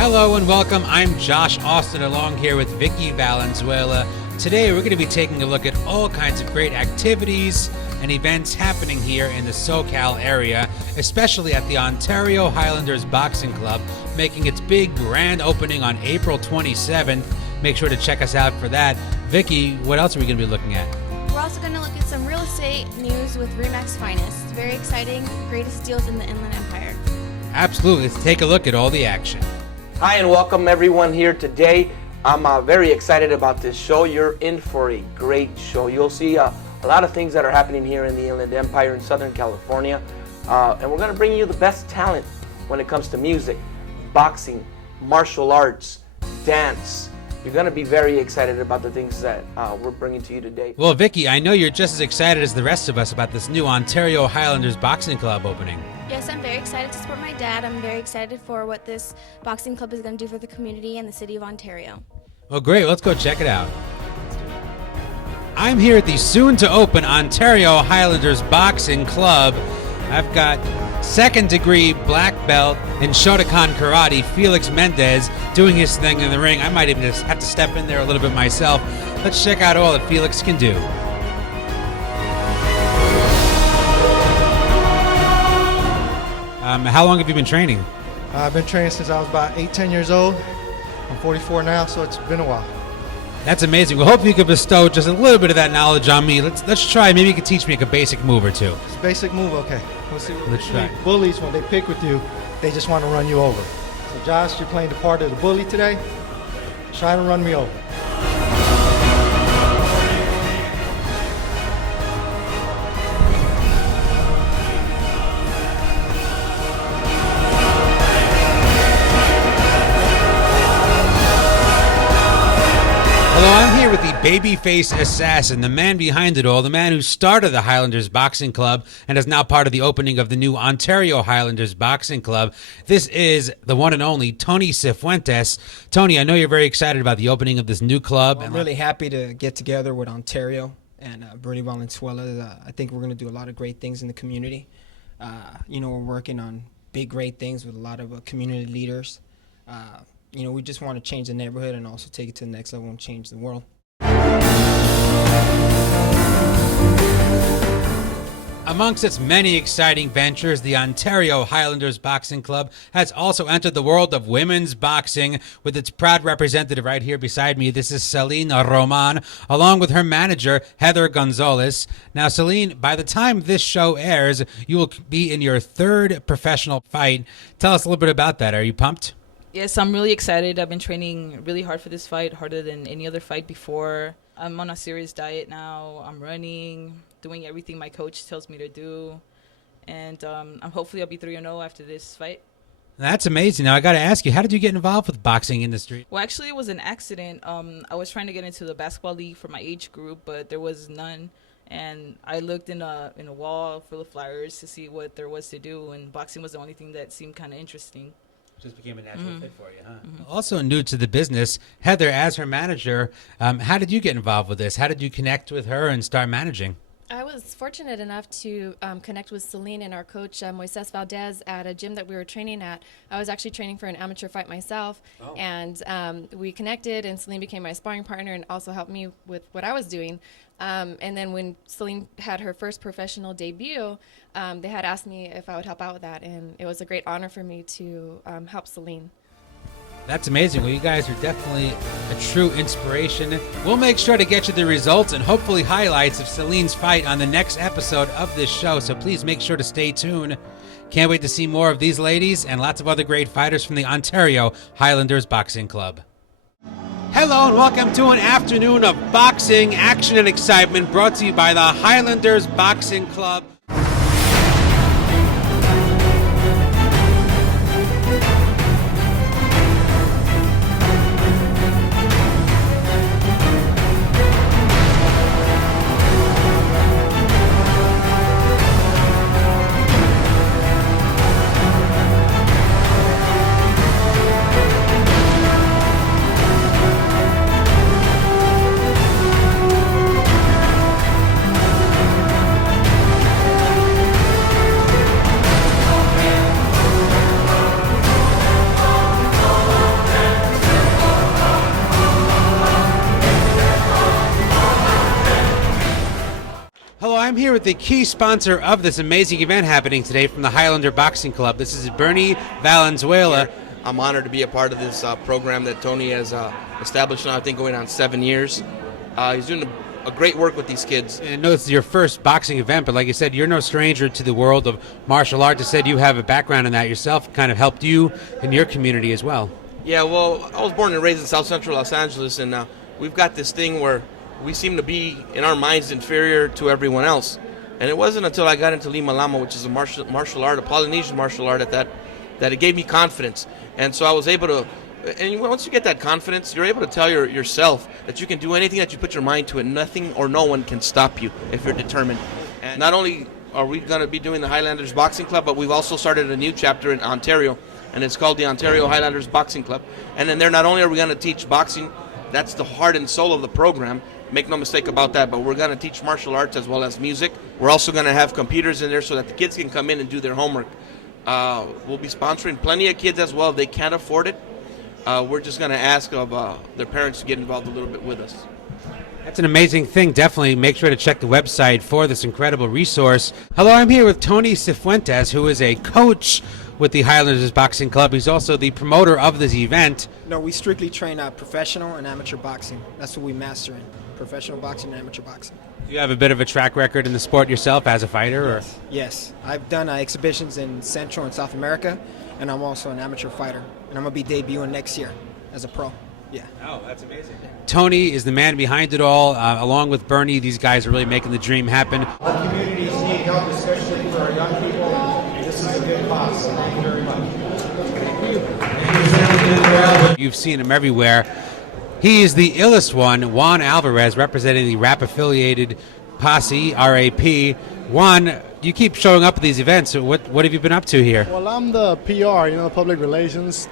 Hello and welcome. I'm Josh Austin along here with Vickie Valenzuela. Today we're going to be taking a look at all kinds of great activities and events happening here in the SoCal area, especially at the Ontario Highlanders Boxing Club, making its big grand opening on April 27th. Make sure to check us out for that. Vickie, what else are we going to be looking at? We're also going to look at some real estate news with RE/MAX Finest. Very exciting, greatest deals in the Inland Empire. Absolutely. Let's take a look at all the action. Hi and welcome everyone here today. I'm very excited about this show. You're in for a great show. You'll see a lot of things that are happening here in the Inland Empire in Southern California. And we're going to bring you the best talent when it comes to music, boxing, martial arts, dance. You're going to be very excited about the things that we're bringing to you today. Well, Vickie, I know you're just as excited as the rest of us about this new Ontario Highlanders Boxing Club opening. Yes, I'm very excited to support my dad. I'm very excited for what this boxing club is going to do for the community and the city of Ontario. Well, great. Let's go check it out. I'm here at the soon-to-open Ontario Highlanders Boxing Club. I've got second-degree black belt in Shotokan Karate, Felix Mendez, doing his thing in the ring. I might even just have to step in there a little bit myself. Let's check out all that Felix can do. How long have you been training? I've been training since I was about 10 years old. I'm 44 now, so it's been a while. That's amazing. Well, hopefully you could bestow just a little bit of that knowledge on me. Let's try. Maybe you could teach me like a basic move or two. It's a basic move, okay. Let's see. Let's try. Bullies, when they pick with you, they just want to run you over. So Josh, you're playing the part of the bully today. Try to run me over. I'm here with the babyface assassin, the man behind it all, the man who started the Highlanders Boxing Club and is now part of the opening of the new Ontario Highlanders Boxing Club. This is the one and only Tony Cifuentes. Tony, I know you're very excited about the opening of this new club. Well, I'm really happy to get together with Ontario and Valenzuela. I think we're going to do a lot of great things in the community. We're working on big, great things with a lot of community leaders. We just want to change the neighborhood and also take it to the next level and change the world. Amongst its many exciting ventures, the Ontario Highlanders Boxing Club has also entered the world of women's boxing with its proud representative right here beside me. This is Celine Roman, along with her manager, Heather Gonzalez. Now, Celine, by the time this show airs, you will be in your third professional fight. Tell us a little bit about that. Are you pumped? Yes, I'm really excited. I've been training really hard for this fight, harder than any other fight before. I'm on a serious diet now. I'm running, doing everything my coach tells me to do. And hopefully I'll be 3-0 after this fight. That's amazing. Now, I got to ask you, how did you get involved with the boxing industry? Well, actually, it was an accident. I was trying to get into the basketball league for my age group, but there was none. And I looked in a wall full of flyers to see what there was to do, and boxing was the only thing that seemed kind of interesting. Just became a natural fit for you, huh? Mm-hmm. Also new to the business, Heather, as her manager, how did you get involved with this? How did you connect with her and start managing? I was fortunate enough to connect with Celine and our coach, Moises Valdez, at a gym that we were training at. I was actually training for an amateur fight myself, and we connected, and Celine became my sparring partner and also helped me with what I was doing. And then when Celine had her first professional debut, they had asked me if I would help out with that, and it was a great honor for me to help Celine. That's amazing. Well, you guys are definitely a true inspiration. We'll make sure to get you the results and hopefully highlights of Celine's fight on the next episode of this show, so please make sure to stay tuned. Can't wait to see more of these ladies and lots of other great fighters from the Ontario Highlanders Boxing Club. Hello and welcome to an afternoon of boxing, action, and excitement brought to you by the Highlanders Boxing Club. I'm here with the key sponsor of this amazing event happening today from the Highlander Boxing Club. This is Bernie Valenzuela. I'm honored to be a part of this program that Tony has established now, I think, going on 7 years. He's doing a great work with these kids. And I know this is your first boxing event, but like you said, you're no stranger to the world of martial arts. You said you have a background in that yourself, kind of helped you in your community as well. Yeah, well, I was born and raised in South Central Los Angeles, and we've got this thing where we seem to be, in our minds, inferior to everyone else. And it wasn't until I got into Lima Lama, which is a martial art, a Polynesian martial art that it gave me confidence. And so I was able to, and once you get that confidence, you're able to tell yourself that you can do anything that you put your mind to, and nothing or no one can stop you if you're determined. And not only are we going to be doing the Highlanders Boxing Club, but we've also started a new chapter in Ontario, and it's called the Ontario Highlanders Boxing Club. And then there, not only are we going to teach boxing, that's the heart and soul of the program, make no mistake about that, but we're going to teach martial arts as well as music. We're also going to have computers in there so that the kids can come in and do their homework. We'll be sponsoring plenty of kids as well if they can't afford it. We're just going to ask of their parents to get involved a little bit with us. That's an amazing thing. Definitely make sure to check the website for this incredible resource. Hello, I'm here with Tony Cifuentes, who is a coach with the Highlanders Boxing Club. He's also the promoter of this event. No, we strictly train professional and amateur boxing. That's what we master in, professional boxing and amateur boxing. Do you have a bit of a track record in the sport yourself as a fighter? Yes. Yes. I've done exhibitions in Central and South America, and I'm also an amateur fighter. And I'm going to be debuting next year as a pro. Yeah. Oh, that's amazing. Tony is the man behind it all. Along with Bernie, these guys are really making the dream happen. Our communities need help, especially for our young people. This is a good cause, so thank you very much. You've seen him everywhere. He is the illest one, Juan Alvarez, representing the rap-affiliated posse, RAP. Juan, you keep showing up at these events. So what have you been up to here? Well, I'm the PR, the public relations.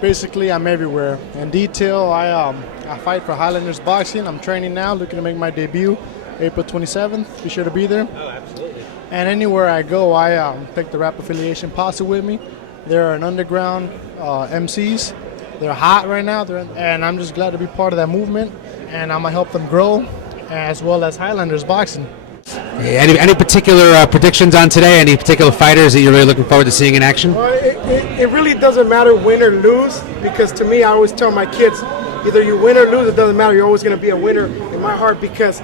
Basically, I'm everywhere. In detail, I fight for Highlanders Boxing. I'm training now, looking to make my debut April 27th. Be sure to be there. Oh, absolutely. And anywhere I go, I take the rap affiliation posse with me. They're an underground MCs. They're hot right now, and I'm just glad to be part of that movement. And I'm going to help them grow, as well as Highlanders Boxing. Any particular predictions on today? Any particular fighters that you're really looking forward to seeing in action? Well, it really doesn't matter win or lose, because to me, I always tell my kids, either you win or lose, it doesn't matter. You're always going to be a winner in my heart, because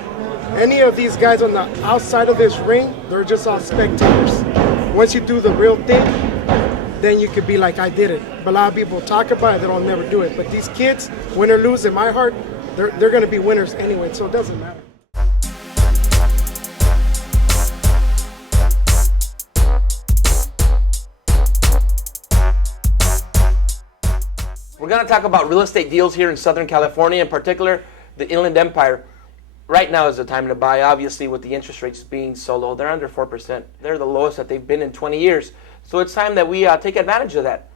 any of these guys on the outside of this ring, they're just all spectators. Once you do the real thing, then you could be like, I did it. But a lot of people talk about it, they don't never do it. But these kids, win or lose, in my heart, they're going to be winners anyway, so it doesn't matter. We're going to talk about real estate deals here in Southern California, in particular the Inland Empire. Right now is the time to buy, obviously, with the interest rates being so low. They're under 4%. They're the lowest that they've been in 20 years. So it's time that we take advantage of that.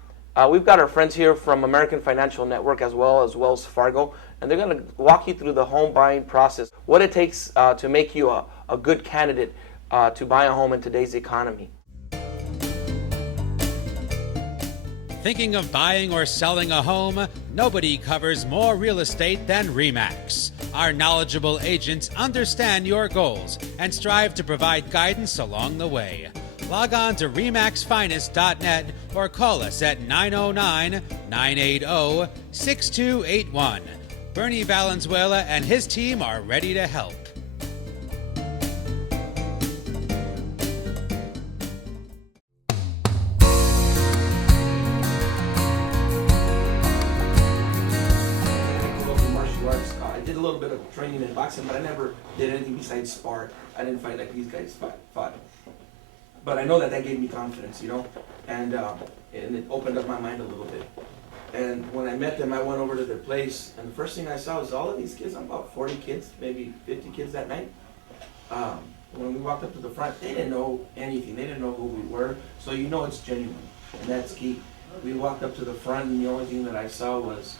We've got our friends here from American Financial Network as well as Wells Fargo, and they're going to walk you through the home buying process, what it takes to make you a good candidate to buy a home in today's economy. Thinking of buying or selling a home? Nobody covers more real estate than RE/MAX. Our knowledgeable agents understand your goals and strive to provide guidance along the way. Log on to remaxfinest.net or call us at 909-980-6281. Bernie Valenzuela and his team are ready to help. I did a little bit of training in boxing, but I never did anything besides spar. I didn't fight like these guys fought. But I know that gave me confidence, and it opened up my mind a little bit. And when I met them, I went over to their place, and the first thing I saw was all of these kids, about 40 kids, maybe 50 kids that night. When we walked up to the front, they didn't know anything. They didn't know who we were, so it's genuine, and that's key. We walked up to the front, and the only thing that I saw was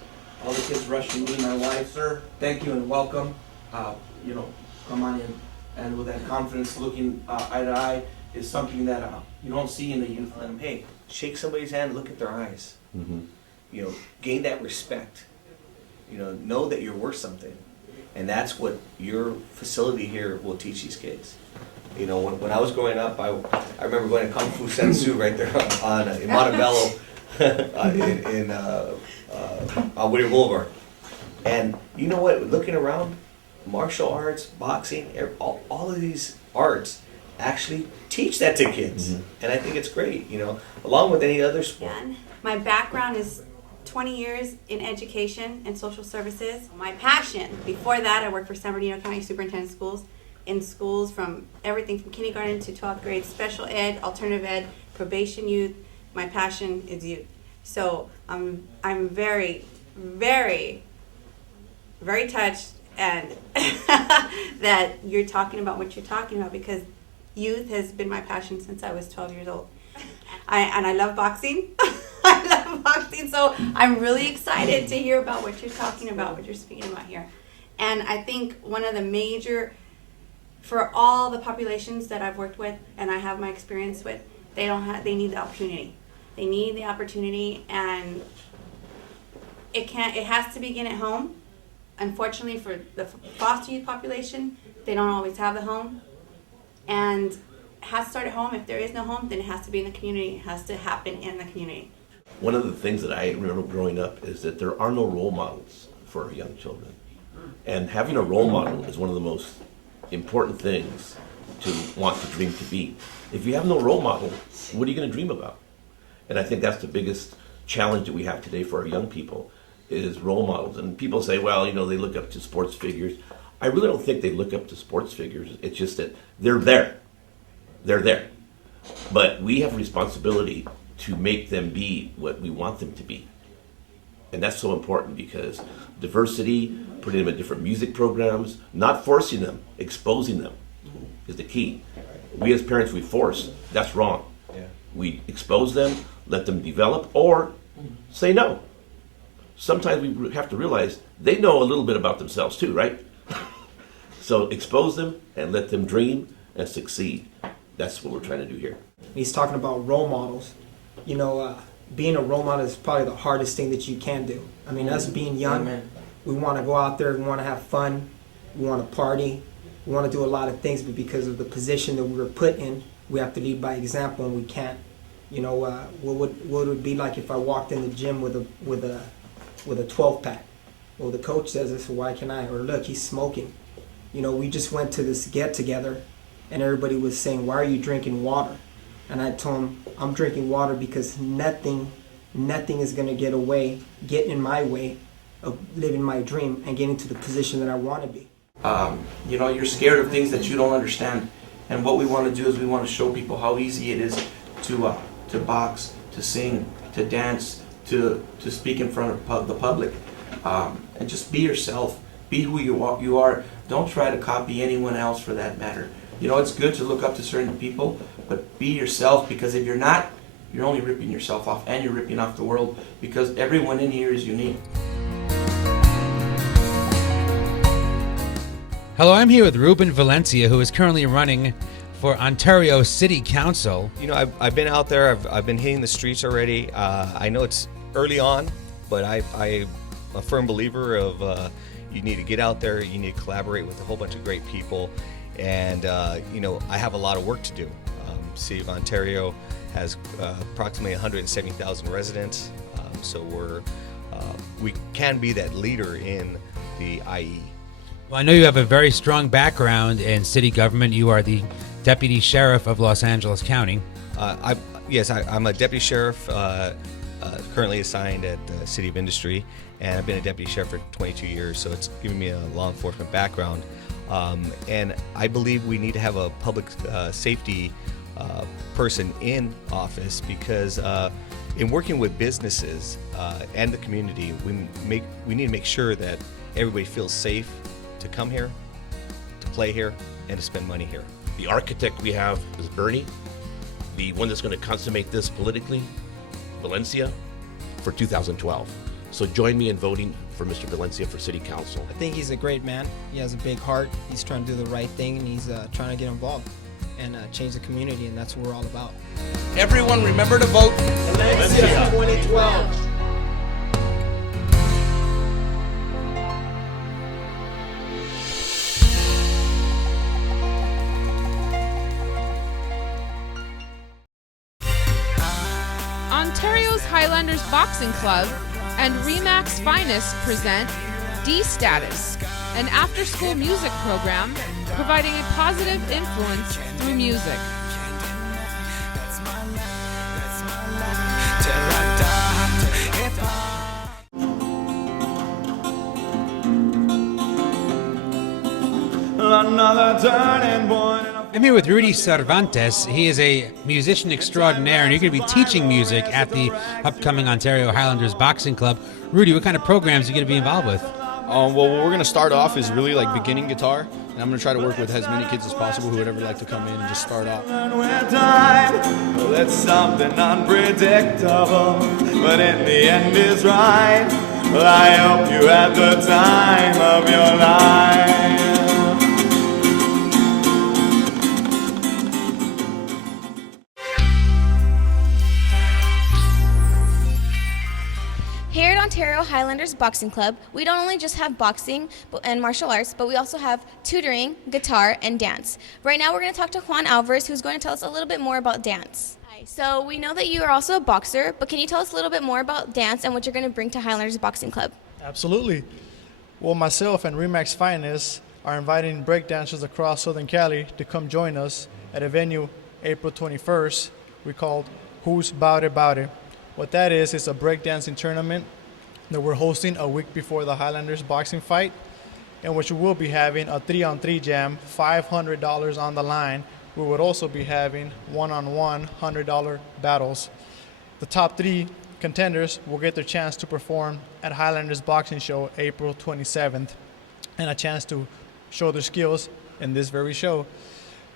all the kids rushing me, my wife. Sir, thank you and welcome. Come on in. And with that confidence, looking eye to eye, is something that you don't see in the youth. Hey, shake somebody's hand, look at their eyes. Mm-hmm. Gain that respect. Know that you're worth something. And that's what your facility here will teach these kids. You know, when I was growing up, I remember going to Kung Fu Sensu right there in Montebello, on Whittier Boulevard. And you know what? Looking around, martial arts, boxing, all of these arts actually teach that to kids, and I think it's great. You know, along with any other sport. My background is 20 years in education and social services. My passion, before that, I worked for San Bernardino County Superintendent Schools, in schools from everything from kindergarten to 12th grade, special ed, alternative ed, probation youth. My passion is youth. So I'm very, very, very touched and that you're talking about what you're talking about, because youth has been my passion since I was 12 years old. I love boxing. I love boxing, so I'm really excited to hear about what you're talking about, what you're speaking about here. And I think one of the major, for all the populations that I've worked with and I have my experience with, they need the opportunity. They need the opportunity, and it has to begin at home. Unfortunately for the foster youth population, they don't always have the home. And it has to start at home. If there is no home, then it has to be in the community. It has to happen in the community. One of the things that I remember growing up is that there are no role models for our young children. And having a role model is one of the most important things to want to dream to be. If you have no role model, what are you going to dream about? And I think that's the biggest challenge that we have today for our young people is role models. And people say, well, you know, they look up to sports figures. I really don't think they look up to sports figures. It's just that they're there. They're there. But we have a responsibility to make them be what we want them to be. And that's so important because diversity, putting them in different music programs, not forcing them, exposing them is the key. We as parents, we force. That's wrong. Yeah. We expose them, let them develop, or say no. Sometimes we have to realize they know a little bit about themselves too, right? So expose them and let them dream and succeed. That's what we're trying to do here. He's talking about role models. You know, being a role model is probably the hardest thing that you can do. I mean, us being young, we want to go out there, we want to have fun, we want to party, we want to do a lot of things, but because of the position that we were put in, we have to lead by example, and we can't. You know, what would it be like if I walked in the gym with a 12-pack? Well, the coach says this, so why can't I? Or look, he's smoking. You know, we just went to this get-together, and everybody was saying, why are you drinking water? And I told him, I'm drinking water because nothing is going to get in my way of living my dream and getting to the position that I want to be. You know, you're scared of things that you don't understand. And what we want to do is we want to show people how easy it is to box, to sing, to dance, to speak in front of the public. And just be yourself. Be who you are. Don't try to copy anyone else for that matter. You know, it's good to look up to certain people, but be yourself, because if you're not, you're only ripping yourself off, and you're ripping off the world, because everyone in here is unique. Hello, I'm here with Ruben Valencia, who is currently running for Ontario City Council. You know, I've been out there, I've been hitting the streets already. I know it's early on, but I'm a firm believer of you need to get out there, you need to collaborate with a whole bunch of great people, and you know, I have a lot of work to do. City of Ontario has approximately 170,000 residents, so we can be that leader in the IE. Well, I know you have a very strong background in city government. You are the Deputy Sheriff of Los Angeles County. Yes, I'm a Deputy Sheriff, currently assigned at the City of Industry, and I've been a Deputy Sheriff for 22 years, so it's given me a law enforcement background. And I believe we need to have a public safety person in office, because in working with businesses and the community, we need to make sure that everybody feels safe to come here, to play here, and to spend money here. The architect we have is Bernie, the one that's going to consummate this politically, Valencia, for 2012. So join me in voting for Mr. Valencia for City Council. I think he's a great man. He has a big heart. He's trying to do the right thing, and he's trying to get involved and change the community, and that's what we're all about. Everyone remember to vote Valencia 2012. Boxing Club and Remax Finest present D-Status, an after-school music program providing a positive influence through music. I'm here with Rudy Cervantes. He is a musician extraordinaire, and you're going to be teaching music at the upcoming Ontario Highlanders Boxing Club. Rudy, what kind of programs are you going to be involved with? Well, what we're going to start off is really like beginning guitar, and I'm going to try to work with as many kids as possible who would ever like to come in and just start off. Well, it's something unpredictable, but in the end is right. Well, I hope you had the time of your life. Here at Ontario Highlanders Boxing Club, we don't only just have boxing and martial arts, but we also have tutoring, guitar, and dance. Right now we're going to talk to Juan Alvarez, who's going to tell us a little bit more about dance. Hi. So we know that you are also a boxer, but can you tell us a little bit more about dance and what you're going to bring to Highlanders Boxing Club? Absolutely. Well, myself and Remax Finest are inviting breakdancers across Southern Cali to come join us at a venue April 21st we called Who's Bout It Bout It. What that is a breakdancing tournament that we're hosting a week before the Highlanders boxing fight, in which we will be having a 3-on-3 jam, $500 on the line. We would also be having one-on-one $100 battles. The top 3 contenders will get their chance to perform at Highlanders Boxing Show April 27th and a chance to show their skills in this very show.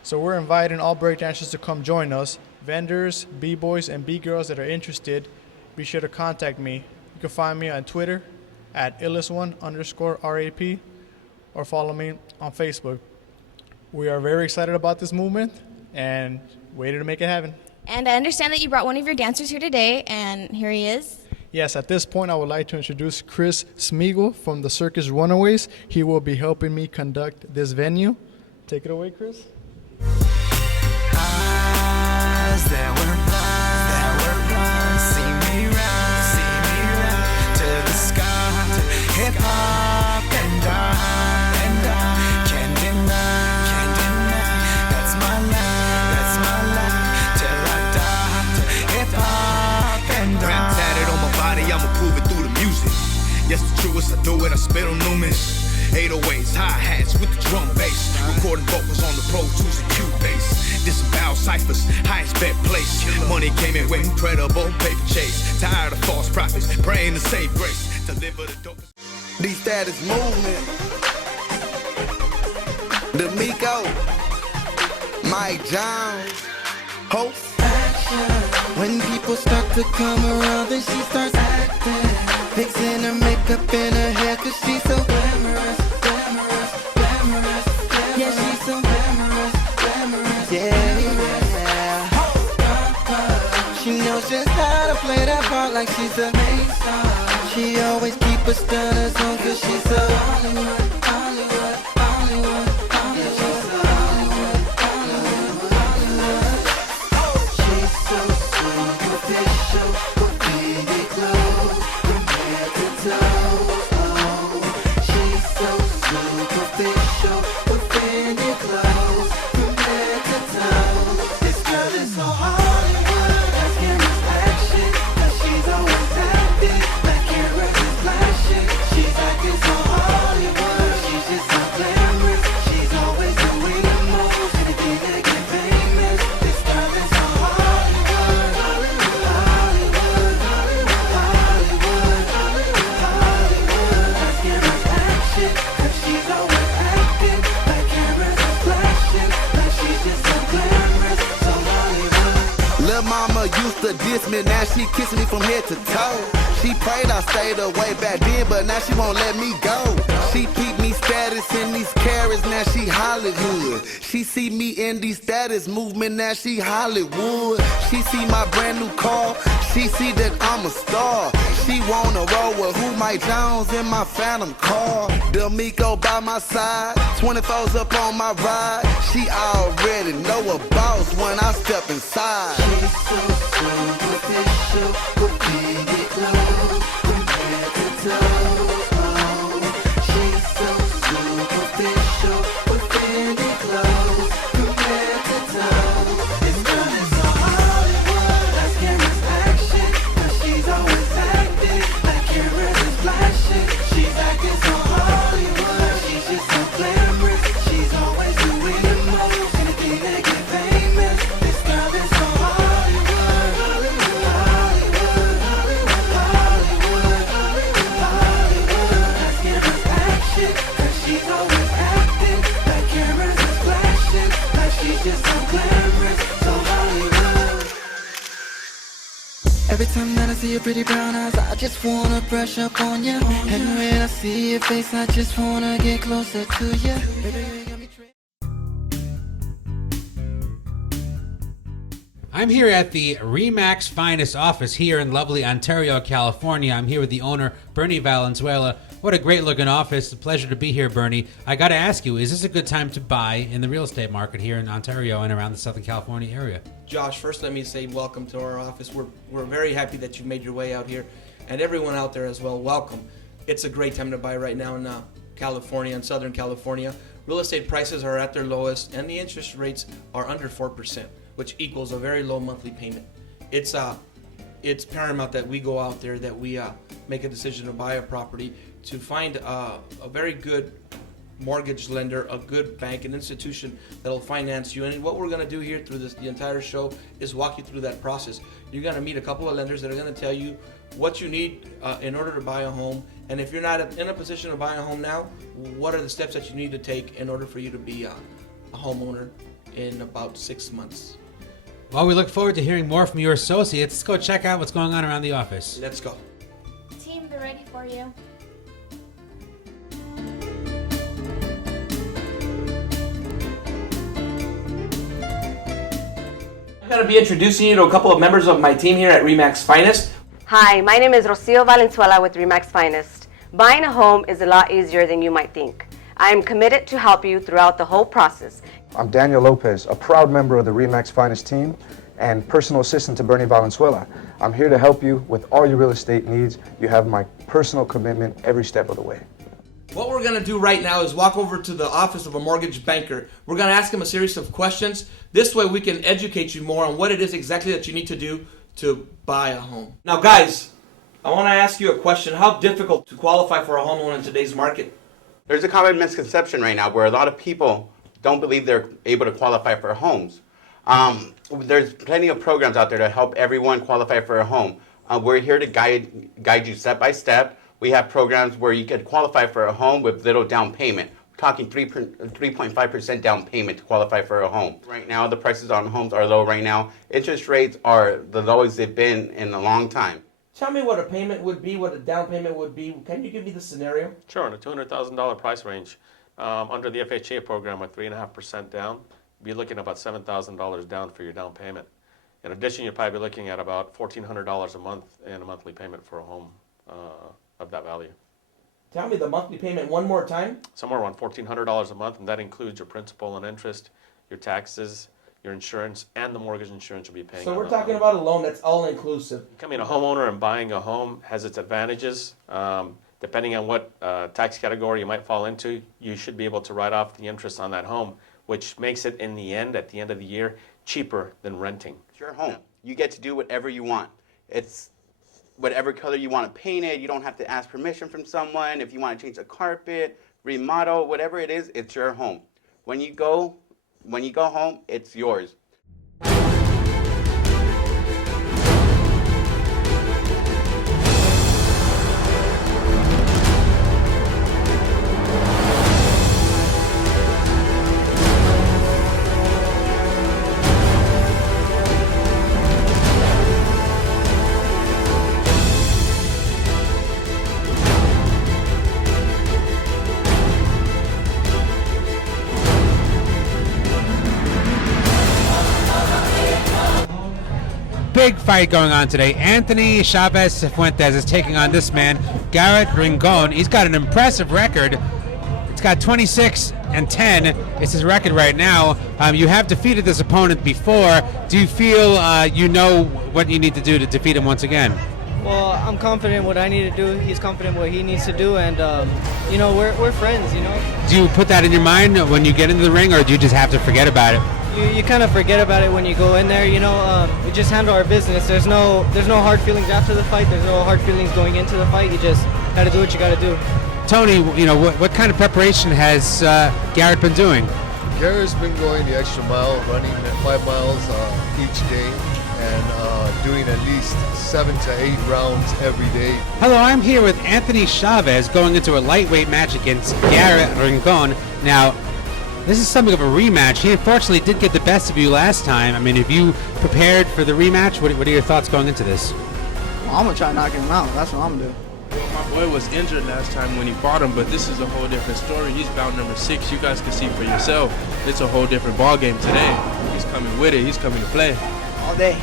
So we're inviting all breakdancers to come join us. Vendors, B-boys, and B-girls that are interested, be sure to contact me. You can find me on Twitter at illest1_RAP or follow me on Facebook. We are very excited about this movement and ready to make it happen. And I understand that you brought one of your dancers here today, and here he is. Yes, at this point I would like to introduce Chris Smeagol from the Circus Runaways. He will be helping me conduct this venue. Take it away, Chris. That were blind, see me rise to the sky, hip hop and I can't deny, that's my life, till I die, hip hop and I. Rap tatted on my body, I'ma prove it through the music. Yes, the truest, I do it, I spit on Newman. 808s, hi-hats with the drum bass. Recording vocals on the Pro Tools and Cubase. Disavow ciphers, highest bet place. Money came in with incredible paper chase. Tired of false prophets, praying to save grace. Deliver the dope. These status movement. D'Amico, Mike Jones, Hope. When people start to come around, then she starts acting. Fixing her makeup and her hair, cause she's so glamorous, glamorous, glamorous. Yeah, she's so glamorous, glamorous. Yeah. She knows just how to play that part like she's a main star. She always keep her stutters on, cause she's so Hollywood, Hollywood, Hollywood. Yeah, she's so Hollywood, Hollywood, Hollywood. She's so superficial, with big clothes, from head to toe. Oh, she's so superficial, with big clothes, from head to toe. This girl is so Hollywood, that's camera's action, cause she's always acting, like cameras is flashing. She's acting so Hollywood, she's just so glamorous. She's always doing the most, anything that get famous. This girl is so Hollywood, Hollywood, Hollywood, Hollywood, Hollywood, Hollywood. That's camera's action, cause she's always acting, like cameras is flashing, like she's just so glamorous, so Hollywood. Lil' mama used to diss me, now she kiss me from head to toe. She prayed I stayed away back then, but now she won't let me go. She keep me status in these carrots, now she Hollywood. She see me in these status movement, now she Hollywood. She see my brand new car, she see that I'm a star. She wanna roll with who, Mike Jones in my phantom car. D'Amico by my side, 24's up on my ride. She already know a boss when I step inside. She's so superficial, with big clothes compared to toes. Oh, she's so superficial with Fendi clothes compared to toes. This girl is so Hollywood, that's camera's action, 'cause she's always acting like cameras is flashing. She's acting so Hollywood, she's just so glamorous. She's always doing the most, anything to get famous. This girl is so Hollywood, Hollywood, Hollywood, Hollywood, Hollywood, Hollywood. That's camera's action, 'cause she's always acting like cameras is flashing. Like she's just so glamorous, so Hollywood. Every time that I see your pretty brown eyes, I just wanna brush up on you. And when I see your face, I just wanna get closer to you. I'm here at the RE/MAX Finest office here in lovely Ontario, California. I'm here with the owner, Bernie Valenzuela. What a great looking office. It's a pleasure to be here, Bernie. I got to ask you, is this a good time to buy in the real estate market here in Ontario and around the Southern California area? Josh, first let me say welcome to our office. We're very happy that you made your way out here, and everyone out there as well, welcome. It's a great time to buy right now in California and Southern California. Real estate prices are at their lowest, and the interest rates are under 4%, which equals a very low monthly payment. It's paramount that we go out there, that we make a decision to buy a property, to find a very good mortgage lender, a good bank, an institution that'll finance you. And what we're going to do here through the entire show is walk you through that process. You're going to meet a couple of lenders that are going to tell you what you need in order to buy a home. And if you're not in a position to buy a home now, what are the steps that you need to take in order for you to be a homeowner in about 6 months. Well, we look forward to hearing more from your associates. Let's go check out what's going on around the office. Let's go. Team, they're ready for you. I'm going to be introducing you to a couple of members of my team here at RE/MAX Finest. Hi, my name is Rocio Valenzuela with RE/MAX Finest. Buying a home is a lot easier than you might think. I am committed to help you throughout the whole process. I'm Daniel Lopez, a proud member of the RE/MAX Finest team and personal assistant to Bernie Valenzuela. I'm here to help you with all your real estate needs. You have my personal commitment every step of the way. What we're going to do right now is walk over to the office of a mortgage banker. We're going to ask him a series of questions. This way we can educate you more on what it is exactly that you need to do to buy a home. Now guys, I want to ask you a question. How difficult to qualify for a home loan in today's market? There's a common misconception right now where a lot of people don't believe they're able to qualify for homes. There's plenty of programs out there to help everyone qualify for a home. We're here to guide you step by step. We have programs where you can qualify for a home with little down payment. We're talking 3.5% down payment to qualify for a home. Right now, the prices on homes are low right now. Interest rates are the lowest they've been in a long time. Tell me what a payment would be, what a down payment would be. Can you give me the scenario? Sure, in a $200,000 price range. Under the FHA program with 3.5% down, you'd be looking at about $7,000 down for your down payment. In addition, you'd probably be looking at about $1,400 a month in a monthly payment for a home of that value. Tell me the monthly payment one more time. Somewhere around $1,400 a month, and that includes your principal and interest, your taxes, your insurance, and the mortgage insurance you'll be paying. So we're talking about a loan that's all inclusive. Becoming a homeowner and buying a home has its advantages. Depending on what tax category you might fall into, you should be able to write off the interest on that home, which makes it, in the end, at the end of the year, cheaper than renting. It's your home. You get to do whatever you want. It's whatever color you want to paint it. You don't have to ask permission from someone. If you want to change the carpet, remodel, whatever it is, it's your home. When you go home, it's yours. Big fight going on today. Anthony Chavez Fuentes is taking on this man, Garrett Rincon. He's got an impressive record. It's got 26-10. It's his record right now. You have defeated this opponent before. Do you feel you know what you need to do to defeat him once again? Well, I'm confident what I need to do. He's confident what he needs to do, and you know, we're friends. You know. Do you put that in your mind when you get into the ring, or do you just have to forget about it? You kind of forget about it when you go in there. You know, we just handle our business. There's no hard feelings after the fight. There's no hard feelings going into the fight. You just got to do what you got to do. Tony, you know, what kind of preparation has Garrett been doing? Garrett's been going the extra mile, running 5 miles each day, and doing at least 7 to 8 rounds every day. Hello, I'm here with Anthony Chavez going into a lightweight match against Garrett Rincon. Now, this is something of a rematch. He unfortunately did get the best of you last time. I mean, have you prepared for the rematch? What are your thoughts going into this? Well, I'm going to try to knock him out. That's what I'm going to do. My boy was injured last time when he fought him, but this is a whole different story. He's bout number 6. You guys can see for yourself. It's a whole different ball game today. He's coming with it. He's coming to play. All day.